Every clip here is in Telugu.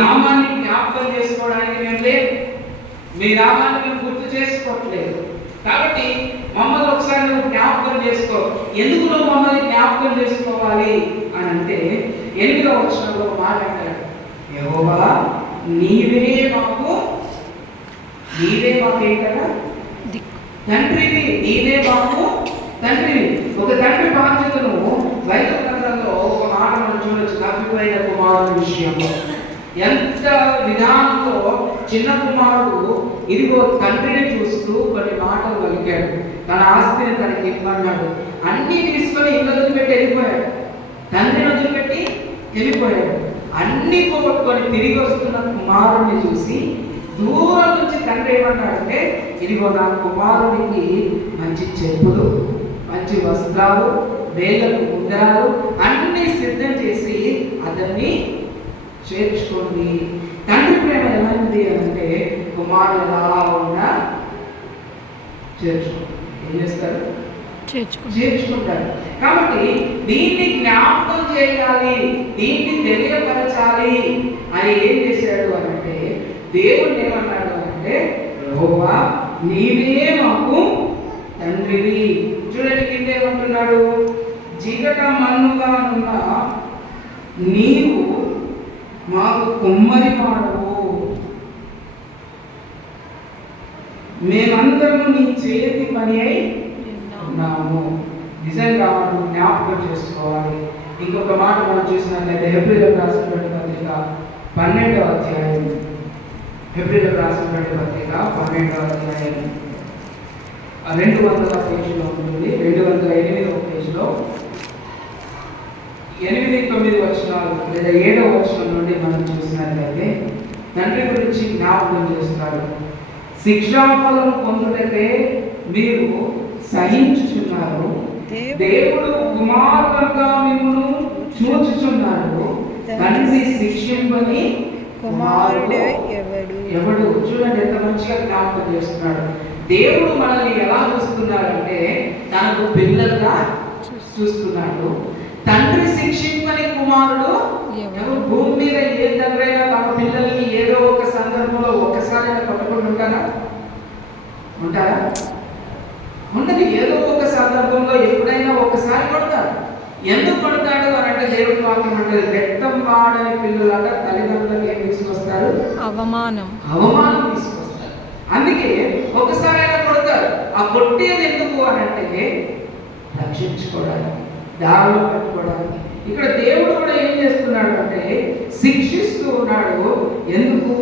నామాన్ని జ్ఞాపకం చేసుకోవడానికి మేము లేదు, మీ నామాన్ని మేము గుర్తు చేసుకోవట్లేదు. కాబట్టి మమ్మల్ని ఒకసారి నువ్వు జ్ఞాపకం చేసుకో. ఎందుకు నువ్వు మమ్మల్ని జ్ఞాపకం చేసుకోవాలి అని అంటే 8వ వచనంలో మాట అంటాడు, యెహోవా నీవే మాకు ఏంటంటే తండ్రివి, నీవే మాకు తండ్రివి. ఒక తండ్రి బాధ్యతను బైబిల్ గ్రంథంలో ఒక మాట మనం చూడొచ్చు. తప్పిపోయిన కుమారుని విషయంలో ఎంత విధానంలో చిన్న కుమారుడు ఇదిగో తండ్రిని చూస్తూ కొన్ని మాటలు పలికాడు. తన ఆస్తిని తనకి ఇవ్వన్నాడు. అన్నీ తీసుకొని ఇల్లు వదిలిపెట్టి వెళ్ళిపోయాడు. తండ్రిని వదిలిపెట్టి వెళ్ళిపోయాడు. అన్నీ పోగొట్టుకొని తిరిగి వస్తున్న కుమారుడిని చూసి దూరం నుంచి తండ్రి ఏమన్నాడంటే, ఇదిగో నా కుమారుడికి మంచి చెప్పులు, మంచి వస్త్రాలు, వేలకు ఉంగరాలు అన్నీ సిద్ధం చేసి అతన్ని చేర్చుకోండి. తండ్రి ప్రేమ ఎలాంటిది అంటే కుమారుడు ఎలా ఉన్నా ఏం చేస్తారు? చేర్చుకుంటారు. కాబట్టి దీన్ని జ్ఞాపకం చేయాలి, దీన్ని తెలియపరచాలి అని ఏం చేశాడు అంటే దేవుడు ఏమన్నాడు అంటే, యెహోవా నీవే మాకు తండ్రివి. చూడండి కింద ఏమంటున్నాడు, జిగట మన్నుగా ఉన్న నీవు మాకు కుమ్మరి వాడవు, మేమందరము నీ చేతి పని అయి ఉన్నాము. నిజంగా మనం జ్ఞాపకం చేసుకోవాలి. ఇంకొక మాట మనం చూసినట్లయితే హెబ్రీయులకు రాసినటువంటి పత్రిక 12వ అధ్యాయం, హెబ్రీయులకు రాసినటువంటి పత్రిక 12వ అధ్యాయం 200వ పేజీలో ఉంటుంది. 208వ పేజీలో 8-9 వచనాలు లేదా 7వ వచనం నుండి మనం చూసినట్లయితే తండ్రి గురించి జ్ఞాపకం చేస్తారు. శిక్షాఫలం పొందుటకే మీరు సహించుచున్నారు, దేవుడు కుమారుడుగా మిమ్మును చూచుచున్నాడు, తండ్రి శిక్షింపని కుమారుడు ఎవడు. చూడండి ఎంత మంచిగా జ్ఞాపకం చేస్తున్నాడు. దేవుడు మనల్ని ఎలా చూస్తున్నాడంటే తనకు పిల్లలుగా చూస్తున్నాడు. తండ్రి శిక్షింపని కుమారుడు ఎవరు? భూమి మీద ఏ తండ్రి అయినా తమ పిల్లల్ని ఏదో ఒక సందర్భంలో ఒక్కసారైనా కొట్టకుండా ఉంటారా? ఉండదు. ఏదో ఒక సందర్భంలో ఎప్పుడైనా ఒకసారి కొడతాడు. ఎందుకు కొడతాడు అని అంటే దేవుడి వాక్యం అంటే రక్తం వాడని పిల్లలాగా తల్లిదండ్రులకు ఏం తీసుకొస్తారు? అవమానం తీసుకొస్తారు. అందుకే ఒకసారైనా కొడతారు. ఆ కొట్టేది ఎందుకు అని అంటే రక్షించుకోవడానికి, దారిలో పెట్టుకోవడానికి. ఇక్కడ దేవుడు కూడా ఏం చేస్తున్నాడు అంటే శిక్షిస్తూ ఉన్నాడు. ఎందుకు?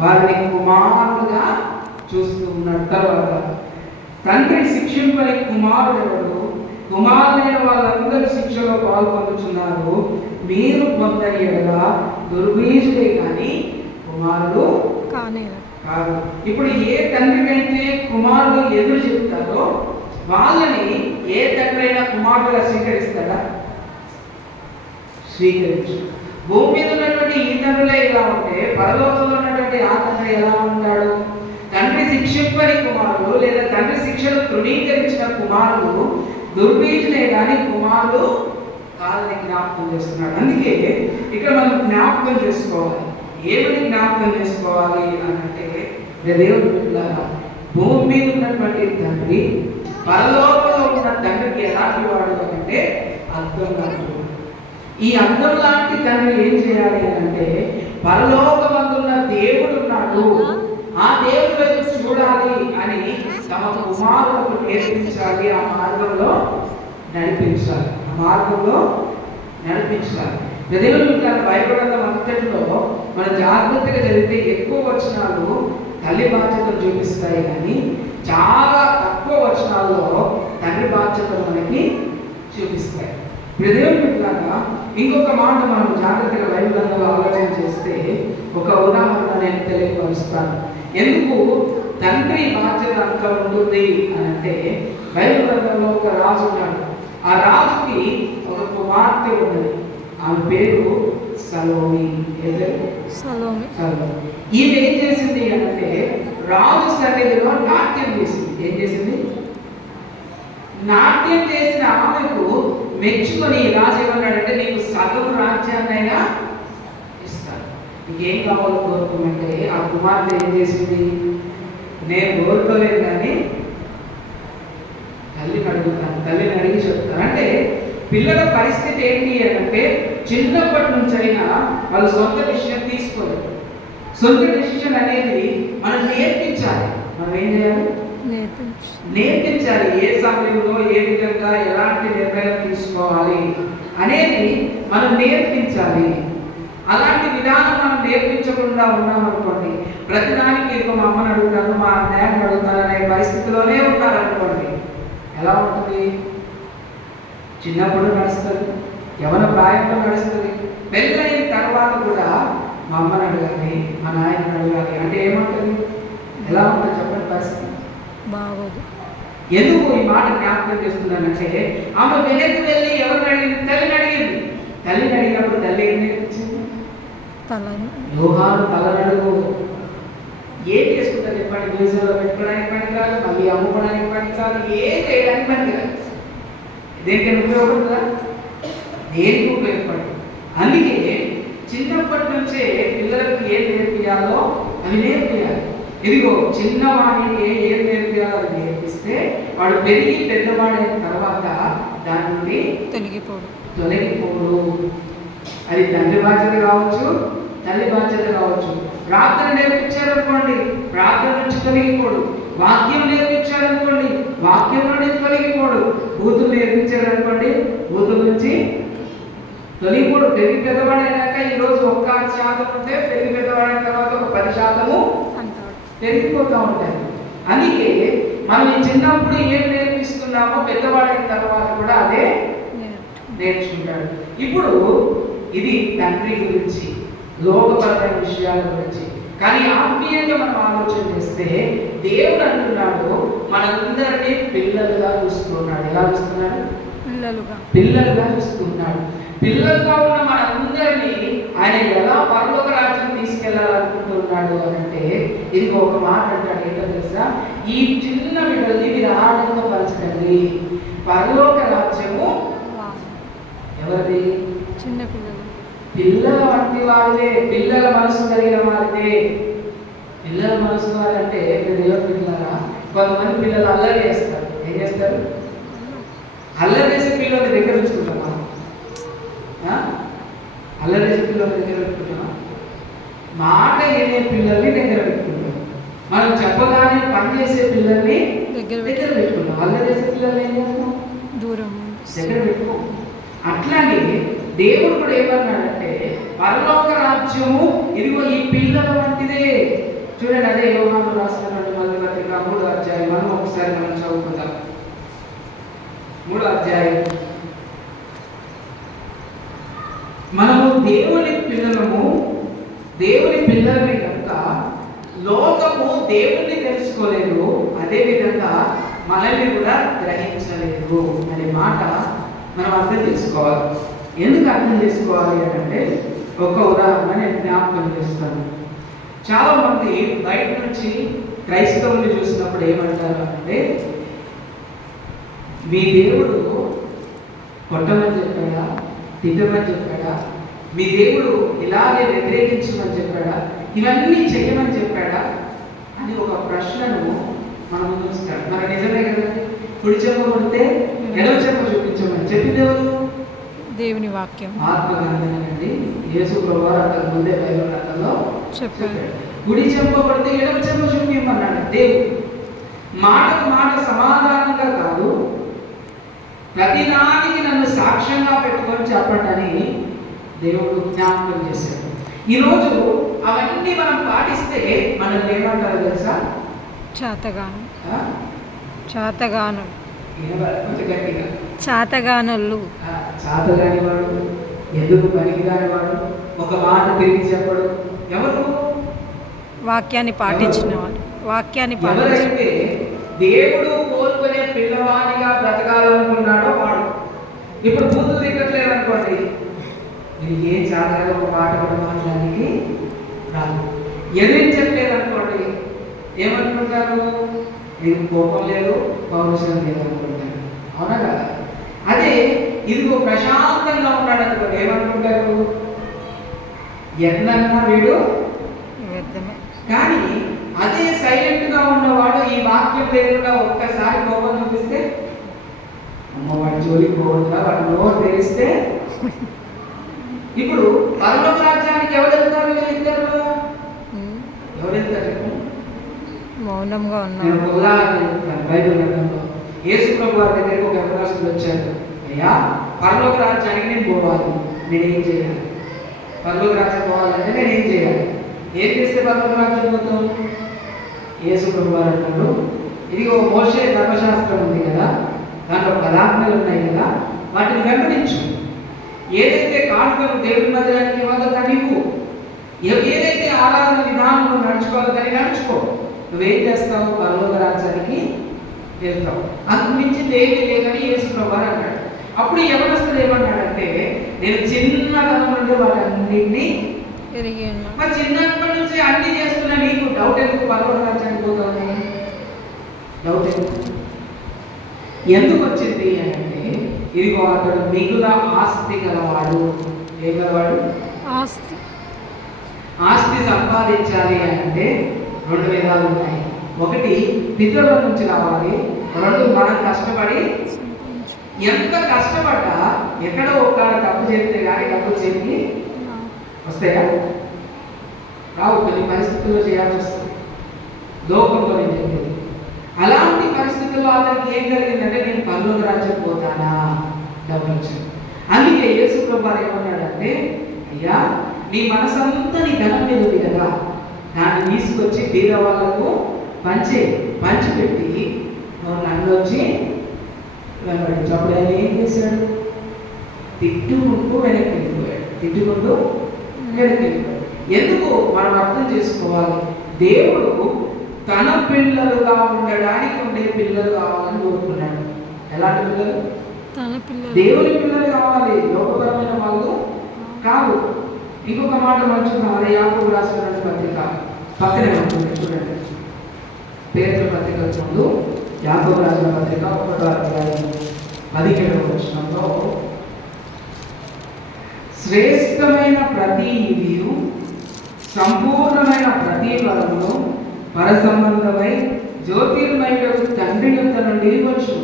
వారిని కుమారుడుగా చూస్తూ ఉన్నాడు. తర్వాత తండ్రి శిక్షింపని కుమారుడు ఎవడు? కుమారులైన వాళ్ళందరూ శిక్షలో పాల్పొందుతున్నారు. మీరు పొందని ఎడల దుర్బీజుడే కానీ కుమారుడు కాదు. ఇప్పుడు ఏ తండ్రికైతే కుమారుడు ఎదురు చెప్తారో వాళ్ళని ఏ తండ్రి అయినా కుమారుడుగా స్వీకరిస్తాడా? స్వీకరించు. భూమి మీద ఉన్నటువంటి ఈ తండ్రులే ఎలా ఉంటే పరలోకంలో ఉన్నటువంటి ఆ తండ్రి ఎలా ఉంటాడు? తండ్రి శిక్షింపని కుమారుడు లేదా తండ్రి శిక్షను తృణీకరించిన కుమారుడు దుర్బీజులే కానీ కుమారుడు కాదని జ్ఞాపకం చేస్తున్నాడు. అందుకే ఇక్కడ మనం జ్ఞాపకం చేసుకోవాలి. ఏమని జ్ఞాపకం చేసుకోవాలి అని అంటే దేవుడు భూమి మీద ఉన్నటువంటి తండ్రి పరలోకంలో ఉన్న తండ్రికి ఎలాంటి వాడు అంటే అర్థం లాంటి. ఈ అర్థం లాంటి తండ్రి ఏం చేయాలి అంటే పరలోకమందున్న దేవుడు ఉన్నాడు, ఆ దేవుడి వైపు చూడాలి అని తమ కుమారులకు నేర్పించాలి. ఆ మార్గంలో నడిపించాలి. దేవుడు బైబిల్ అంతటిలో మన జాగ్రత్తగా జరిగితే ఎక్కువ వచనాలు తల్లి బాధ్యతలు చూపిస్తాయి, కానీ చాలా తక్కువ వచనాల్లో తండ్రి బాధ్యతలు మనకి చూపిస్తాయి. దేవుడిలాగా ఇంకొక మాట మనం జాగ్రత్తగా బైబిల్ ఆలోచన చేస్తే ఒక ఉదాహరణ నేను తెలియపరుస్తాను. ఎందుకు తండ్రి బాధ్యత అంత ఉంటుంది అని అంటే బైబిల్ గ్రంథంలో ఒక రాజు ఉన్నాడు. ఆ రాజుకి ఒక కుమార్తె ఉన్నది. ఆమె పేరు సలోమి. ఈమె ఏం చేసింది అంటే రాజు సన్నిధిలో నాట్యం చేసింది. ఏం చేసింది? నాట్యం చేసిన ఆమెకు మెచ్చుకొని రాజు ఏమన్నాడంటే నీకు సగం రాజ్యాన్నైనా ఇస్తాను. నీకేం కావాలో కోరుకోమంటే ఆ కుమార్తె ఏం చేసింది? నేను కోరుకోలేదు కానీ తల్లిని అడుగుతాను, తల్లిని అడిగి చెప్తాను. అంటే పిల్లల పరిస్థితి ఏంటి అంటే చిన్నప్పటి నుంచి అయినా వాళ్ళు సొంత డిసిషన్ తీసుకోలేదు. సొంత డిసిషన్ అనేది మనం నేర్పించాలి. మనం ఏం చేయాలి? నేర్పించాలి. ఏ సమయంలో ఏ విధంగా ఎలాంటి నిర్ణయం తీసుకోవాలి అనేది మనం నేర్పించాలి. అలాంటి విధానం మనం నేర్పించకుండా ఉన్నామనుకోండి, ప్రతిదానికి ఇదిగో మా అమ్మని అడుగుతాను, మా అన్నయ్యని అడుగుతాను అనే పరిస్థితిలోనే ఉన్నారనుకోండి, ఎలా ఉంటుంది? చిన్నప్పుడు నడుస్తుంది, యవన ప్రాయంలో నడుస్తుంది, పెళ్ళైన తర్వాత కూడా మా అమ్మని అడగాలి, మా నాయనని అడగాలి అంటే ఏమంటుంది? ఎలా ఉంటుంది చెప్పండి పరిస్థితి? బాగోదు. ఎందుకు ఈ మాట జ్ఞాపకం చేస్తున్నానంటే ఆమె వెనక్కి వెళ్ళి ఎవరిని అడిగింది? తల్లిని అడిగింది. తల్లిని అడిగినప్పుడు తల్లి ఏం నేర్పించింది? యోహాను తలనడుగు. ఏం చేసుకుంటారు చెప్పండి? మ్యూజియంలో పెట్టుకోవడానికి పనికిరాదు, మళ్ళీ అమ్ముకోవడానికి పనికిరాదు, ఏం చేయడానికి పనికిరాదు. దేనికైనా ఉపయోగపడుతుందా? దేనికి ఉపయోగపడదు. అందుకే చిన్నప్పటి నుంచే పిల్లలకు ఏం నేర్పియాలో అవి నేర్పియాలి. ఇదిగో చిన్నవాడికి ఏం నేర్పియాలో అది నేర్పిస్తే వాడు పెరిగి పెద్దవాడైన తర్వాత దాని నుండి తొలగిపోడు. అది తండ్రి బాధ్యత కావచ్చు, తల్లి బాధ్యత కావచ్చు. ప్రార్థన నేర్పించారనుకోండి, ప్రార్థన నుంచి తొలగిపోడు. వాక్యం నేర్పించారనుకోండి, వాక్యం నుండి తొలగిపోడు. బూతులు నేర్పించారనుకోండి, బూతుల నుంచి తొలగిపోడు. పెరిగి పెద్దవాడైనాక ఈరోజు 1% ఉంటే పెరిగి పెద్దవాడైన తర్వాత ఒక 10% పెరిగిపోతూ ఉంటాయి. అందుకే మనం ఈ చిన్నప్పుడు ఏం నేర్పిస్తున్నామో పెద్దవాడైన తర్వాత కూడా అదే నేర్చుకుంటాడు. ఇప్పుడు ఇది తండ్రి గురించి, లోకపరమైన విషయాల గురించి. కానీ ఆత్మీయంగా మనం ఆలోచన చేస్తే దేవుడు అంటున్నాడు మనందరినీ పిల్లలుగా చూస్తున్నాడు. ఎలా చూస్తున్నాడు? పిల్లలుగా చూస్తున్నాడు. పిల్లలుగా ఉన్న మనందరినీ ఆయన ఎలా పరలోక రాజ్యం తీసుకెళ్లాలనుకుంటున్నాడు అని అంటే ఇది ఒక మాట అంటాడు. ఏంటో తెలుసా? ఈ చిన్న బిడ్డల్ని మీరు ఆనందపరచండి. పరలోక రాజ్యము ఎవరిది? చిన్న పిల్లలు, పిల్లల వంటి వారిదే, పిల్లల మనసు కలిగిన వారిదే. పిల్లల మనసు వారంటే దేవుడు పిల్లరా. కొంతమంది పిల్లలు అల్లరి చేస్తారు. ఏం చేస్తారు? అల్లరి చేసే పిల్లల్ని దగ్గర ఉంచుకుంటామా? అల్లరి చేసే పిల్లల్ని దగ్గర పెట్టుకుంటామా? మాట వినే పిల్లల్ని దగ్గర పెట్టుకుంటాం. మనం చెప్పగానే పని చేసే పిల్లల్ని దగ్గర పెట్టుకుంటాం. అల్లరి చేసే పిల్లల్ని ఏం చేస్తాం? దూరం దగ్గర పెట్టుకోం. అట్లాగే దేవుడు కూడా ఏమన్నాడంటే పరలోక రాజ్యము ఇదిగో ఈ పిల్లల వంటిదే. చూడండి, అదే యోహాను రాసినటువంటి మొదటి పత్రిక 3వ అధ్యాయం మనం ఒకసారి చదువుకుందాం. 3వ అధ్యాయం. మనము దేవుని పిల్లలము, దేవుని పిల్లలమే కనుక లోకము దేవుణ్ణి తెలుసుకోలేదు, అదేవిధంగా మనల్ని కూడా గ్రహించలేదు అనే మాట మనం అర్థం చేసుకోవాలి. ఎందుకు అర్థం చేసుకోవాలి అంటే ఒక ఉదాహరణ నేను జ్ఞాపకం చేస్తాను. చాలా మంది బయట నుంచి క్రైస్తవుల్ని చూసినప్పుడు ఏమంటారు అంటే మీ దేవుడు కొట్టమని చెప్పాడా, తిట్టమని చెప్పాడా, మీ దేవుడు ఇలాగే వ్యతిరేకించమని చెప్పాడా, ఇవన్నీ చేయమని చెప్పాడా అని ఒక ప్రశ్నను మనం చూస్తాడు. మరి నిజమే కదా? కుడి చెంప కొడితే ఎడవ చెంప చూపించమని చెప్పింది ఎవరు? దేవుని వాక్యం. ఆత్మగంధనండి యేసు ప్రభువారు అంతకు ముందే బైబిల్ గ్రంథంలో చెప్పాడు. కుడి చెంప కొడితే ఎడవ చెంప చూపించమన్నాడు దేవుడు. మాటకు మాట సమాధానంగా కాదు, ప్రతిదానికి నన్ను సాక్ష్యంగా పెట్టుకొని చెప్పండి అని దేవుడు జ్ఞాపకం చేశాడు. ఈరోజు అవన్నీ మనం పాటిస్తే మనల్ని ఏమంటారు తెలుసా? చాతగాను. చాతగాను చాతగానోళ్ళు. చాతగాని వాడు, ఎందుకు పనికిరాని వాడు, ఒక మాట తిరిగి చెప్పడు. ఎవరు? వాక్యాన్ని పాటించిన వాడు. వాక్యాన్ని ఎవరైతే దేవుడు కోరుకునే పిల్లవాడిగా బ్రతకాలనుకున్నాడో వాడు. ఇప్పుడు బూతులు తిట్టట్లేదు అనుకోండి, మీరు ఏం చాతగా ఒక మాట కూడా మాట్లాడానికి రాదు. ఎదిరించట్లేదు అనుకోండి, ఏమనుకుంటారు? నీకు కోపం లేదు, పౌరుషం లేదు అనుకుంటారు. అవునా కదా? అదే ఇదిగో ప్రశాంతంగా ఉన్నాడు అనుకోండి, ఏమనుకుంటారు? ఎన్నన్నా వీడు కానీ అదే సైలెంట్ గా ఉన్నవాడు ఈ వాక్యం లేకుండా ఒక్కసారి కోపం చూపిస్తే అమ్మ వాడి జోలికి పోవద్దా, వాడి నోరు తెరిస్తే. ఇప్పుడు పరలోక రాజ్యానికి ఎవరు వెళ్తారు? వీళ్ళిద్దరు ఎవరు వెళ్తారు? మౌనంగా ఉన్నారు. నేను ఒక ఉదాహరణ చెప్తాను. బైబిల్ గ్రంథంలో యేసు ప్రభు వారి దగ్గరికి ఒక యవనస్తుడు వచ్చాడు. అయ్యా, పరలోక రాజ్యానికి నేను పోవాలి, నేనేం చేయాలి? పరలోక రాజ్యం పోవాలంటే నేనేం చేయాలి? ఏం చేస్తే పరలోక రాజ్యం పోతాం? యేసు ప్రభు వారు అంటాడు, ఇదిగో మోషే ధర్మశాస్త్రం ఉంది కదా, దాంట్లో పదార్థాలు ఉన్నాయి కదా, వాటిని వెంబడించు. ఏదైతే కానుకలు దేవుని మందిరానికి ఇవ్వాలో దాన్ని ఇవ్వు. ఏదైతే ఆరాధన విధానంలో నడుచుకోవాలో దాన్ని నడుచుకో. నువ్వేం చేస్తావు? పరలోక రాజ్యానికి వెళ్తావు. అంతకు మించి ఏమీ లేదని యేసు ప్రభు అన్నాడు. అప్పుడు యవనస్తుడు ఏమన్నాడంటే, నేను చిన్నతనం నుండి వాటన్నింటినీ మరి చిన్నప్పటి నుంచి అన్ని చేస్తున్నా, నీకు డౌట్ ఎందుకు పరలోక రాజ్యానికి పోతావు? డౌట్ ఎందుకు వచ్చింది అంటే, ఇదిగో అతడు మిగుల ఆస్తి గలవాడు. ఏం గలవాడు? ఆస్తి సంపాదించాలి అంటే రెండు విధాలు ఉన్నాయి. ఒకటి పితరుల నుంచి రావాలి, రెండు మనం కష్టపడి. ఎంత కష్టపడ్డా ఎక్కడో ఒక తప్పు చేస్తే కానీ డబ్బులు చేతికి వస్తాయా? రావు. కొన్ని పరిస్థితుల్లో చేయాల్సి వస్తుంది. లోకంలో నేను చెప్పేది. అలాంటి పరిస్థితుల్లో అతనికి ఏం కలిగిందంటే, నేను పరలోక రాజ్యం పోతానా? డబ్బులు వచ్చాయి. అందుకే యేసు ప్రభువు ఏమన్నాడంటే, అయ్యా, నీ మనసంతా నీ ధనం మీద ఉంది కదా, దాన్ని తీసుకొచ్చి బీద వాళ్ళకు పంచిపెట్టి నువ్వు నన్ను వచ్చి వెంబడించు. అప్పుడు ఆయన ఏం చేశాడు? తిట్టుకుంటూ వెనక్కి వెళ్ళిపోయాడు. ఎందుకు మనం అర్థం చేసుకోవాలి? దేవుడు తన పిల్లలుగా ఉండడానికి ఉండే పిల్లలు కావాలని కోరుకున్నాడు. ఎలాంటి పిల్లలు? దేవుని పిల్లలు కావాలి, లోకపరమైన వాళ్ళు కాదు. ఇంకొక మాట మంచిగా అదే యాకోబు రాసిన పత్రిక పక్కనే ఉంటుంది, చూడండి. పేతురు పత్రిక ముందు యాకోబు రాసిన పత్రిక 1వ అధ్యాయం 17వ వచనంలో, శ్రేష్టమైన ప్రతి ఈవియు సంపూర్ణమైన ప్రతి వరమును పరసంబంధమై జ్యోతిర్మయులకు తండ్రి యొక్క నుండి వచ్చు.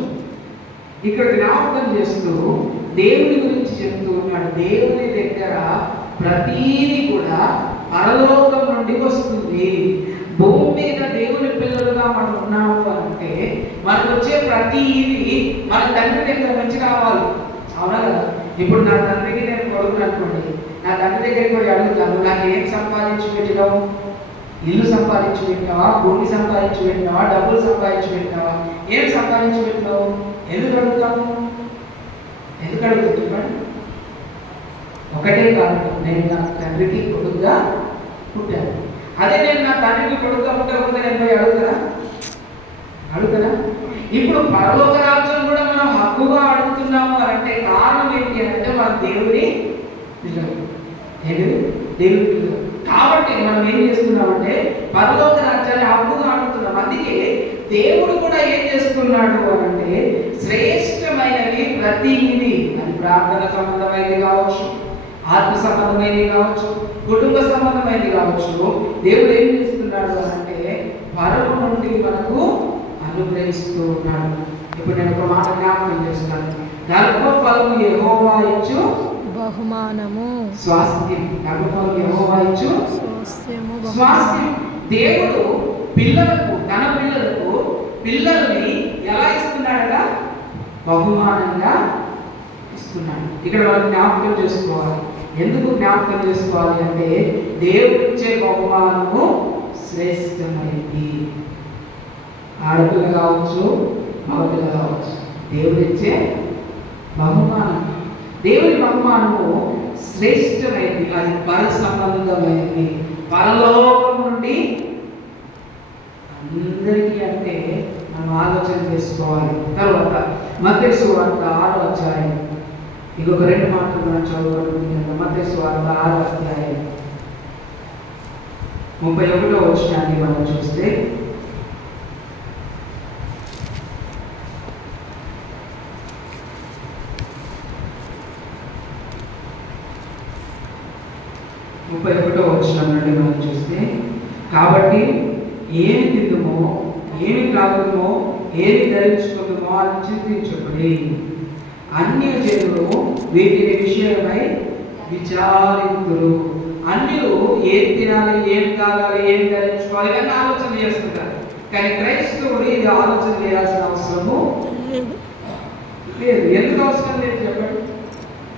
ఇక్కడ జ్ఞాపకం చేస్తూ దేవుని గురించి చెప్తూ ఉన్నాడు. దేవుని దగ్గర ప్రతీది కూడా పరలోకం నుండి వస్తుంది. భూమి మీద దేవుని పిల్లలుగా మనం ఉన్నాము అంటే మనకు వచ్చే ప్రతిదీ మన తండ్రి దగ్గర నుంచి రావాలి. అవునా కదా? ఇప్పుడు నా తండ్రికి నేను కొడుకుని అనుకోండి, నా తండ్రి దగ్గరికి పోయి అడుగుతాను, నాకు ఏం సంపాదించి పెట్టినావు? ఇల్లు సంపాదించి పెట్టినావా? భూమి సంపాదించి పెట్టినావా? డబ్బులు సంపాదించి పెట్టినావా? ఏం సంపాదించి పెట్టినావు? ఎందుకు అడుగుతాము? ఎందుకు అడుగుతున్నాడు? ఒకటే కారణం, నేను నా తండ్రికి కొడుకుగా పుట్టాను. అదే నేను నా తండ్రికి కొడుకుగా పుట్టకపోతే నేను పోయి అడుగుతారా? ఇప్పుడు పరలోక రాజ్యం కూడా మనం హక్కుగా అడుగుతున్నాము అంటే కారణం ఏంటి అంటే మన దేవుని పిల్లలు. దేవుని పిల్లలు కాబట్టి మనం ఏం చేస్తున్నామంటే పరలోక రాజ్యాన్ని హక్కుగా అడుగుతున్నాం. అందుకే దేవుడు కూడా ఏం చేస్తున్నాడు అంటే శ్రేష్టమైనవి ప్రతినిధి, అది ప్రార్థన సంబంధమైనది కావచ్చు, ఆత్మ సంబంధమైనది కావచ్చు, కుటుంబ సంబంధమైనది కావచ్చు, దేవుడు ఏం చేస్తున్నాడు అంటే పరము నుండి మనకు అనుగ్రహిస్తూ ఉన్నాడు. ఇప్పుడు నేను ఒక మాట జ్ఞాపకం చేస్తున్నాను. గర్భఫలము యెహోవా ఇచ్చు బహుమానము, స్వాస్థ్యం. గర్భఫలము యెహోవా ఇచ్చు స్వాస్థ్యం. దేవుడు పిల్లలకు, తన పిల్లల్ని ఎలా ఇస్తున్నాడట? బహుమానంగా ఇస్తున్నాడు. ఇక్కడ మనం జ్ఞాపకం చేసుకోవాలి. ఎందుకు జ్ఞాపకం చేసుకోవాలి అంటే దేవుడిచ్చే బహుమానము శ్రేష్టమైనది. ఆడపిల్ల కావచ్చు, మగపిల్ల కావచ్చు, దేవుడిచ్చే బహుమానం, దేవుని బహుమానము శ్రేష్టమైనది. అది పర సంబంధమైనది, పరలోకం నుండి అందరికీ. అంటే మనం ఆలోచన చేసుకోవాలి. తర్వాత మత్తయి సువార్త 6వ అధ్యాయం, ఇంకొక 2 మాటలు మనం చదవగలుగుతుంది. మత్తయి సువార్త 6వ అధ్యాయం 31వ వచనాన్ని మనం చూస్తే, 31వ వచనం నుండి మనం చూస్తే, కాబట్టి ఏమి తిందుమో, ఏమి త్రాగుదుమో, ఏమి ధరించుకుందుమో అని చింతించుకుని అన్యజనులు వీటిని విషయమై విచారింతురు. అన్యులు ఏం తినాలి, ఏం తాగాలి, ఏం ధరించుకోవాలి అని ఆలోచన చేస్తుంటారు. కానీ క్రైస్తవుడు ఇది ఆలోచన చేయాల్సిన అవసరము లేదు. ఎందుకు అవసరం లేదు చెప్పండి?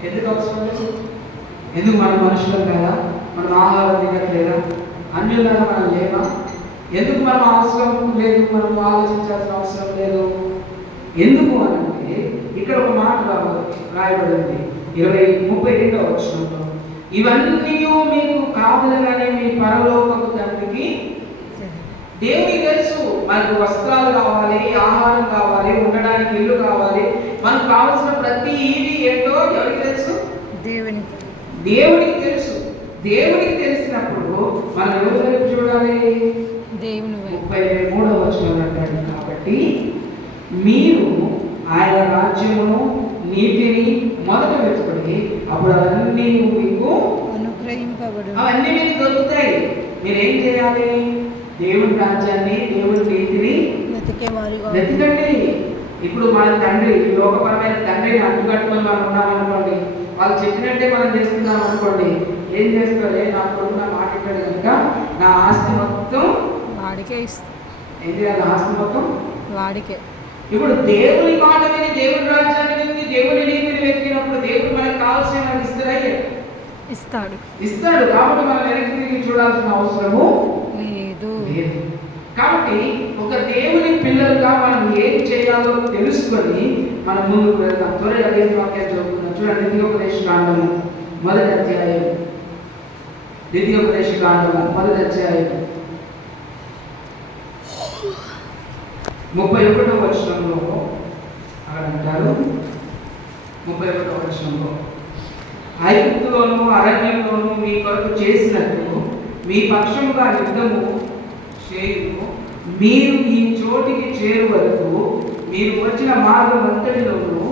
ఎందుకు అవసరం లేదు? ఎందుకు మన మనుషులం కదా, మనం ఆహారం తినట్లేదా, అన్యులుగా మనం లేమా? ఎందుకు మనం అవసరం లేదు, మనం ఆలోచించాల్సిన అవసరం లేదు? ఎందుకు అంటే ఇక్కడ ఒక మాట రాయబడింది 32వ వచనంలో, ఇవన్నీ మీకు కావాలని మీ పరలోకపు తండ్రికి దేవునికి తెలుసు. మనకు వస్త్రాలు కావాలి, ఆహారం కావాలి, ఉండడానికి ఇల్లు కావాలి, మనకు కావాల్సిన ప్రతి ఇది ఏంటో ఎవరికి తెలుసు? దేవునికి తెలుసు. దేవునికి తెలిసినప్పుడు మనం ఎవరి వైపు చూడాలి? దేవుని వైపు. 33వ వచనం అంటాడు, కాబట్టి మీరు ఆయన రాజ్యమును నీతిని మొదట వెతుకుని అప్పుడు అవన్నీ మీకు అనుగ్రహింపబడు. అవన్నీ మీకు దొరుకుతాయి. మీరేం చేయాలి? దేవుని రాజ్యాన్ని, దేవుని నీతిని వెతకండి. ఇప్పుడు మన తండ్రి, లోకపరమైన తండ్రిని అడ్డుకట్టుకొని మనం ఉన్నామనుకోండి, వాళ్ళు చెప్పినట్టే మనం చేస్తున్నాం అనుకోండి, ఏం చేస్తారు? నా కొడుకు నా మాట ఇచ్చాడు కనుక నా ఆస్తి మొత్తం వాడికే ఇస్తా. ఏం చేయాలి? ఆస్తి మొత్తం వాడికే. ఇప్పుడు దేవుని మాట విని, దేవుని రాజ్యాన్ని విని, దేవుని నీతిని వెతికినప్పుడు దేవుడు మనకు కావాల్సిన ఇస్తాడు. కాబట్టి మనం వెనక్కి తిరిగి చూడాల్సిన అవసరము లేదు. కాబట్టి ఒక దేవుని పిల్లలుగా మనం ఏం చేయాలో తెలుసుకొని మనం ముందుకు వెళ్దాం. త్వరగా దేవుని వాక్యాన్ని చదువుకుందాం. చూడండి, ద్వితీయోపదేశకాండము మొదటి అధ్యాయం. ద్వితీయోపదేశకాండము మొదటి అధ్యాయం 31వ వచనంలో అక్కడ అంటారు, 31వ వచనంలో, ఐగుప్తులోను అరణ్యంలోను మీ కొరకు చేసినట్టు మీ పక్షముగా యుద్ధము చేయు. మీరు ఈ చోటికి చేరు వరకు మీరు వచ్చిన మార్గం అంతటిలోను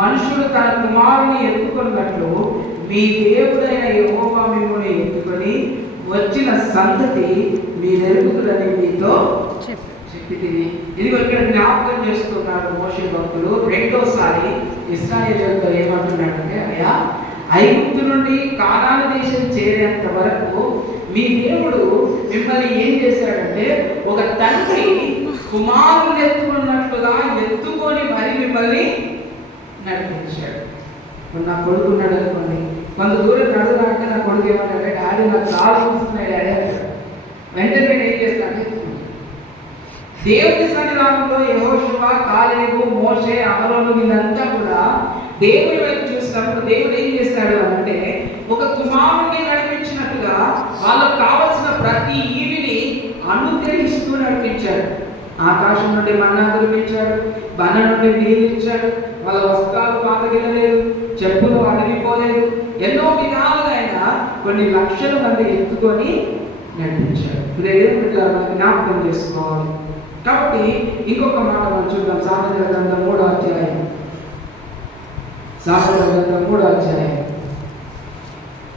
మనుషులు తన కుమారుని ఎత్తుకున్నట్లు మీ దేవుడైన యెహోవా మిమ్మల్ని ఎత్తుకొని వచ్చిన సంతతి మీరెరుగుతుందని మీతో చెప్పి ఇదిగో ఇక్కడ జ్ఞాపకం చేస్తున్నాడు మోషే భక్తులు. రెండోసారి ఇశ్రాయేలీయులతో ఏమంటున్నాడంటే, అయ్యా, ఐగుప్తు నుండి కానాను దేశం చేరేంత వరకు మీ దేవుడు మిమ్మల్ని ఏం చేశాడంటే, ఒక తండ్రి కుమారుని ఎత్తుకున్నట్లుగా ఎత్తుకొని మరి మిమ్మల్ని నడిపించాడు. ఇప్పుడు నా కొడుకు ఉన్నాడు అనుకోండి, కొంత దూరం నడుదాక నా కొడుకు ఏమంటాడంటే, డాడీ నాకు చాలా చూస్తున్నాయి డాడీ అంటాడు. వెంటనే నేను ఏం చేస్తానంటే, దేవుని సన్నిధానంలో యెహోషువ, కాలేబు, మోషే, అహరోను వీళ్ళంతా కూడా దేవుని వైపు చూసినప్పుడు దేవుడు ఏం చేస్తాడు అంటే, ఒక కుమారుని నడిపించినట్టుగా వాళ్ళకు కావలసిన ప్రతి ఈవిని అనుగ్రహిస్తూ నడిపించాడు. ఆకాశం నుండి మన్నా కురిపించాడు, బండ నుండి నీళ్ళు ఇచ్చాడు, వాళ్ళ వస్త్రాలు పాతగిలలేదు, చెప్పులు అడిగిపోలేదు. ఎన్నో విధాలుగా ఆయన కొన్ని లక్షల మంది ఎత్తుకొని నడిపించాడు. మనం జ్ఞాపకం చేసుకోవాలి. కాబట్టి ఇంకొక మాట మనం చూద్దాం. సామెతల గ్రంథం 3వ అధ్యాయం, సామెతల గ్రంథం 3వ అధ్యాయం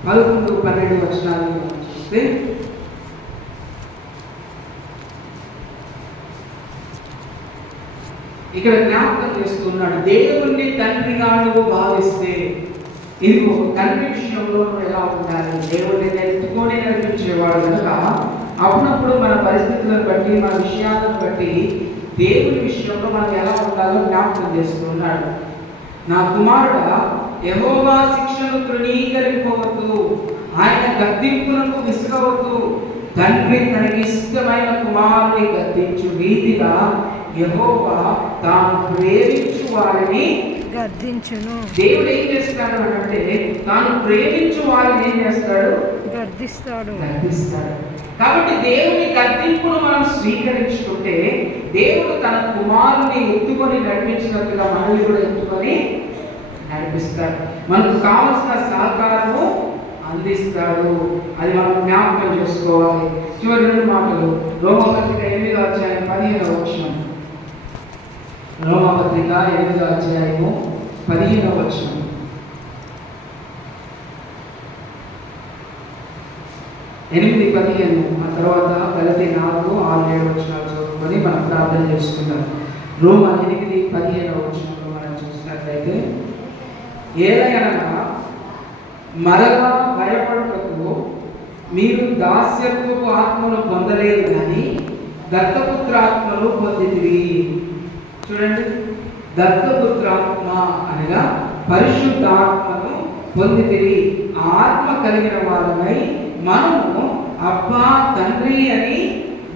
11-12 వచనాలు చూస్తే, ఇక్కడ జ్ఞాపకం చేస్తున్నాడు, దేవుణ్ణి తండ్రిగా నువ్వు భావిస్తే, ఇది ఒక తండ్రి విషయంలో నువ్వు ఎలా ఉండాలి? దేవుడిని ఎత్తుకొని నడిపించేవాడు కనుక అప్పుడప్పుడు మన పరిస్థితులను బట్టి, మన విషయాలను బట్టి దేవుని విషయంలో మనం ఎలా ఉండాలో జ్ఞాపకం చేస్తున్నాడు. నా కుమారుడా, యెహోవా శిక్షను తృణీకరింపవద్దు, ఆయన గద్దింపులకు విసుగవద్దు. తండ్రి తనకి ఇష్టమైన కుమారుని గద్దించు రీతిగా యెహోవా తాను ప్రేమించు వారిని గద్దించును. దేవుడు ఏం చేస్తాడు అంటే, తాను ప్రేమించు వారిని ఏం చేస్తాడు? గద్దిస్తాడు. కాబట్టి దేవుని గద్దింపును మనం స్వీకరించుకుంటే, దేవుడు తన కుమారుని ఎత్తుకొని నడిపించినట్టుగా మనల్ని కూడా ఎత్తుకొని నడిపిస్తాడు. మనకు కావలసిన సహకారము అందిస్తాడు. అది మనం జ్ఞాపకం చేసుకోవాలి. చివరి 2 మాటలు, రోమపత్రిక 8వ అధ్యాయం 15వ వచనం. రోమపత్రిక 8వ అధ్యాయము 15వ వచనం. 8:15 ఆ తర్వాత గలతీ 4:6-7 వచనాలు చదువుకొని మనం ప్రార్థన చేసుకుందాం. రోమా 8:15 వచనంలో మనం చూసినట్లయితే, ఏలయనగా మరలా భయపడుటకు మీరు దాస్యత్వపు ఆత్మను పొందలేదు కానీ దత్తపుత్రాత్మను పొందితిరి. చూడండి, దత్తపుత్రాత్మ అనగా పరిశుద్ధాత్మను పొందితిరి. ఆత్మ కలిగిన వారమై మనము అబ్బా తండ్రి అని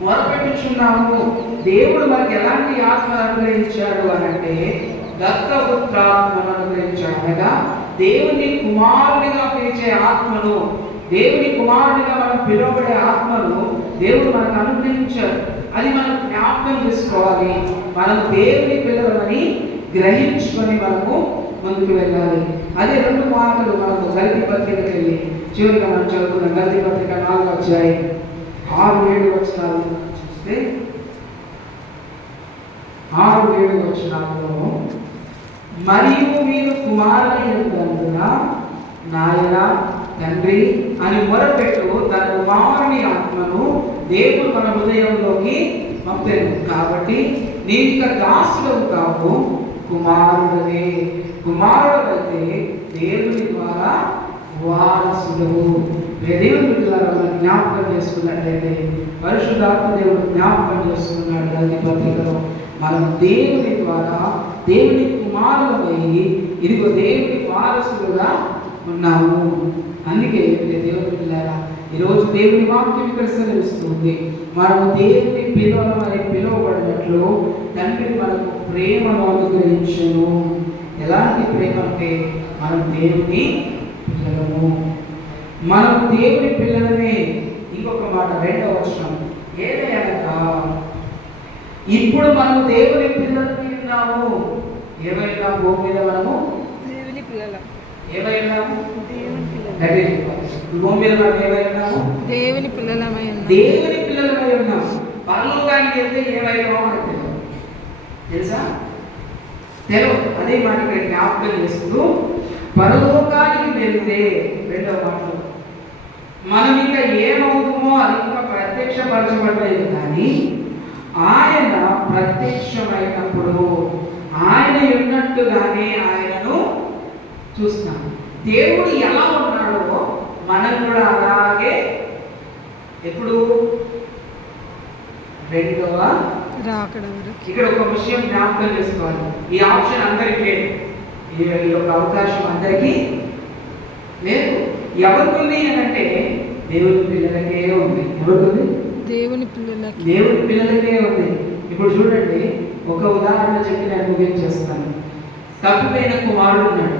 మొరపెట్టుచున్నాము. దేవుడు మనకి ఎలాంటి ఆత్మను అనుగ్రహించాడు అనంటే దత్తపుత్రాత్మను అనుగ్రహించాడు. అనగా దేవుని కుమారునిగా పిలిచే ఆత్మను, దేవుని కుమారునిగా మనం పిలువబడే ఆత్మను దేవుడు మనకు అనుగ్రహించాడు. అది మనం జ్ఞాపకం చేసుకోవాలి. మనం దేవుని పిల్లలని గ్రహించుకొని మనము ముందుకు వెళ్ళాలి. అదే 2 మాటలు మనకు గలతీ పత్రికకి వెళ్ళి చివరిగా మనం చదువుకున్న గలతీ పత్రిక 4వ అధ్యాయం 6-7 వచనాలు చూస్తే, 6-7 వచనాల్లో, మరియు మీరు కుమారులైనందున నాయన తండ్రి అని మొరపెట్టు తన కుమారుని ఆత్మను దేవుడు మన హృదయంలోకి పంపారు. కాబట్టి నీవు ఇక దాసుడవు కావు, కుమారుడవే. కుమారుడవైతే దేవుని ద్వారా వారసుడవు. దేవుని బిడ్డలారా మనం జ్ఞాపకం చేసుకున్నట్లయితే పరిశుద్ధాత్మ దేవుడు జ్ఞాపకం చేసుకున్నాడు గలతీ పత్రికలో, మనం దేవుని ద్వారా దేవుని కుమారులమై ఇదిగో దేవుని వారసులుగా ఉన్నాము. అందుకే దేవుని పిల్లరా ఈరోజు దేవుని వాక్యం ఇక్కడ సెలవిస్తుంది. మనము దేవుని పిల్లలమని పిలువబడినట్లు తండ్రి మనకు ప్రేమను అనుగ్రహించును. ఎలాంటి ప్రేమ అంటే మనం దేవుని పిల్లలము, మనం దేవుని పిల్లలమే. ఇంకొక మాట 2వ వచనం, ఏదైనా ఇప్పుడు మనము దేవుని పిల్లలకి ఉన్నాము. ఏమైనా భూమి మీద మనము దేవుని పిల్లలం. ఏమైనాము? దేవుని పిల్లలం. భూమి మీద మనం ఏమైనాము? దేవుని పిల్లలమై ఉన్నాము. దేవుని పిల్లలమై ఉన్నాము. పరలోకానికి వెళ్తే ఏమైనామో మనకు తెలియదు, తెలుసా? తెలియదు. అదే మాట ఇక్కడ జ్ఞాపకం చేస్తూ, పరలోకానికి వెళ్తే 2వ మాటలో మనం ఇంకా ఏమవుతామో అది ఇంకా ప్రత్యక్షపరచబడలేదు. కానీ ఆయన ప్రత్యక్షమైనప్పుడు ఆయన ఉన్నట్టుగానే ఆయనను చూస్తాం. దేవుడు ఎలా ఉన్నాడో మనం కూడా అలాగే ఎప్పుడు 2వ రాకడ. ఇక్కడ ఒక విషయం జ్ఞాపకం చేసుకోవాలి. ఈ ఆప్షన్ అందరికీ లేదు, ఈ యొక్క అవకాశం అందరికీ లేదు. ఎవరికి ఉంది అని అంటే దేవుని పిల్లలకే ఉంది. ఎవరికి ఉంది? దేవుని పిల్లలకి. దేవుని పిల్లలకే ఉంది. ఇప్పుడు చూడండి, ఒక ఉదాహరణ చెప్పి నేను ముగించేస్తాను. తప్పిపోయిన కుమారుడు ఉన్నాడు.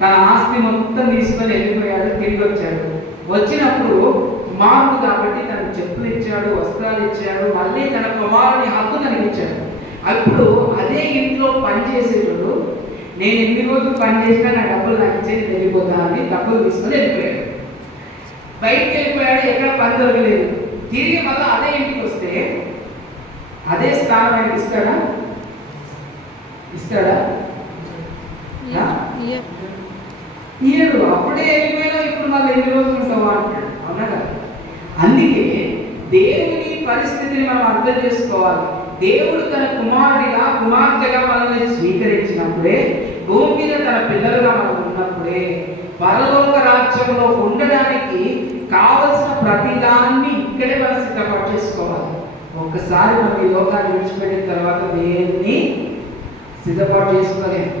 తన ఆస్తి మొత్తం తీసుకొని వెళ్ళిపోయాడు, తిరిగి వచ్చాడు. వచ్చినప్పుడు కుమారుడు కాబట్టి తనకు చెప్పులు ఇచ్చాడు, వస్త్రాలు ఇచ్చాడు, మళ్ళీ తన కుమారుని హక్కు తనకి ఇచ్చాడు. అప్పుడు అదే ఇంట్లో పనిచేసేటప్పుడు నేను ఎన్ని రోజులు పనిచేసినా నా డబ్బులు నాకు ఇచ్చేది వెళ్ళిపోతా అని డబ్బులు తీసుకొని వెళ్ళిపోయాడు. బయటికి వెళ్ళిపోయాడు, ఎక్కడ పని దొరకలేదు. తిరిగి మళ్ళీ అదే ఇంటికి వస్తే అదే స్థానం ఆయనకి ఇస్తాడా? ఇస్తాడా? ఇయ్యడు. అప్పుడే వెళ్ళిపోయినా ఇప్పుడు మళ్ళీ ఎన్ని రోజులు ఉంటావా అంటాడు. అవునా కదా? అందుకే దేవుని పరిస్థితిని మనం అర్థం చేసుకోవాలి. దేవుడు తన కుమారుడిగా కుమార్తెగా మనల్ని స్వీకరించినప్పుడే, భూమి మీద తన పిల్లలుగా మనం ఉన్నప్పుడే పరలోక రాజ్యంలో ఉండడానికి కావలసిన ప్రతిదాన్ని ఇక్కడే మనం సిద్ధపాటు చేసుకోవాలి. ఒక్కసారి మనం ఈ లోకాన్ని విడిచిపెట్టిన తర్వాత దేవుని సిద్ధపాటు చేసుకోలేము.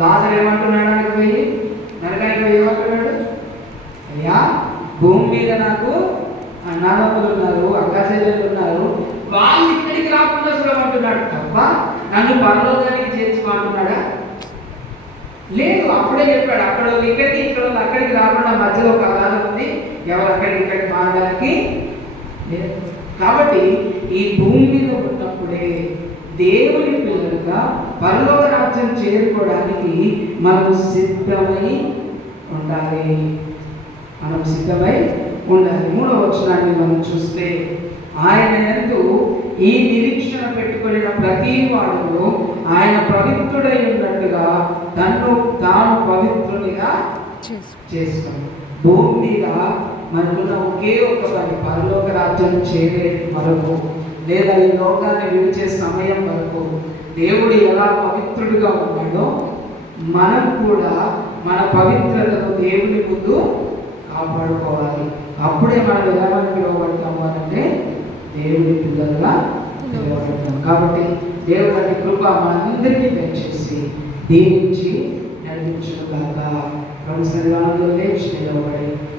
లాజరు ఏమంటున్నాడు? నరకానికి పోయి ఏమంటున్నాడు? అయ్యా, భూమి మీద నాకు అన్నదమ్ములు ఉన్నారు, అక్కాచెల్లెలు ఉన్నారు, వాళ్ళు ఇక్కడికి రాకుండా చూడమంటున్నాడు తప్ప నన్ను పరలోకానికి చేర్చుకుంటున్నాడా? లేదు. అప్పుడే చెప్పాడు, అక్కడ ఇక్కడికి ఇక్కడ అక్కడికి రాకుండా మధ్యలో ఒక ఆధారం ఉంది, ఎవరు అక్కడికి ఇక్కడికి మారడానికి లేదు. కాబట్టి ఈ భూమి మీద ఉన్నప్పుడే దేవుని పిల్లలుగా పరలోక రాజ్యం చేరుకోవడానికి మనం సిద్ధమై ఉండాలి. మనం సిద్ధమై ఉండాలి. 3వ వచనాన్ని మనం చూస్తే, ఆయన యందు ఈ నిరీక్షణ పెట్టుకున్న ప్రతి వాడు ఆయన పవిత్రుడై ఉన్నట్టుగా తాను పవిత్రునిగా చేస్తాడు. భూమి మీద మనకున్న ఒకే ఒక పని, పరలోక రాజ్యం చేరే వరకు లేదా ఈ లోకాన్ని విడిచే సమయం వరకు దేవుడు ఎలా పవిత్రుడిగా ఉన్నాడో మనం కూడా మన పవిత్రతను దేవుని ముందు కాపాడుకోవాలి. అప్పుడే మనం ఎలా పిలువబడతాము అంటే దేవుని పిల్లలుగా పిలువబడతాం. కాబట్టి దేవుడి కృప మనందరికీ దయచేసి దీవించి నడిపించుగాక. ప్రభుత్వ లేచి నిలబడి